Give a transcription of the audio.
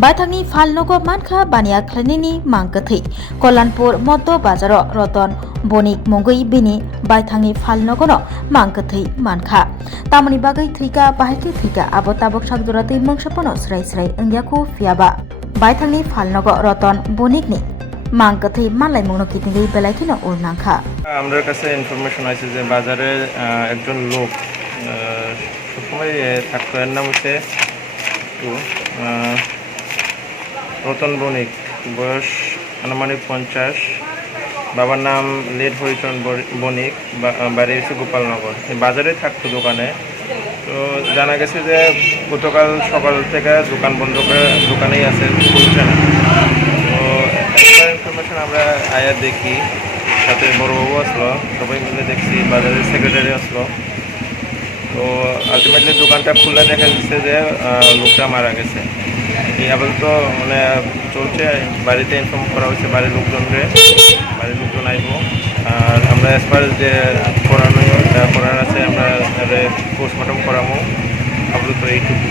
बायथांनि फालनगो मानखा बानिया ख्लायनायनि मांगोथै कल्याणपुर मध्य बाजार रतन बनिक मंगै बिनि बायथांनि फालनगनो मांगोथै मानखा तामनि बागै थैका बाहायके थैका आबो ताबक सागदुरातै मंगसापनो स्राय स्राय अंगियाखौ फियाबा बायथांनि फालनगो रतन बनिकनि मांगोथै मानलाय मुंनो कितनि बेलायखिनो उरनांखा আমাদের কাছে ইনফরমেশন আছে যে বাজারে একজন লোক সবসময় থাকতো। এর নাম হচ্ছে রতন বণিক, বয়স আনুমানিক 50। বাবার নাম লেট হরিচরণ বণিক, বাড়ি হচ্ছে গোপালনগর। বাজারে থাকতো দোকানে। তো জানা গেছে যে গতকাল সকাল থেকে দোকান বন্ধ করে দোকানেই আছে, খুলছে না। তো একটা ইনফরমেশন আমরা আয়া দেখি, সাথে বড়বাবু আসলো, সবাই মিলে দেখছি, বাজারের সেক্রেটারি আসলো। তো আলটিমেটলি দোকানটা খুলে দেখা যাচ্ছে যে লোকটা মারা গেছে। এই আপাতত মানে চলছে, বাড়িতে ইনফর্ম করা হয়েছে বাড়ির লোকজন আইব। আর আমরা এসপার যে করার আছে আমরা পোস্টমর্টম করাবো আপাতত এইটুকু।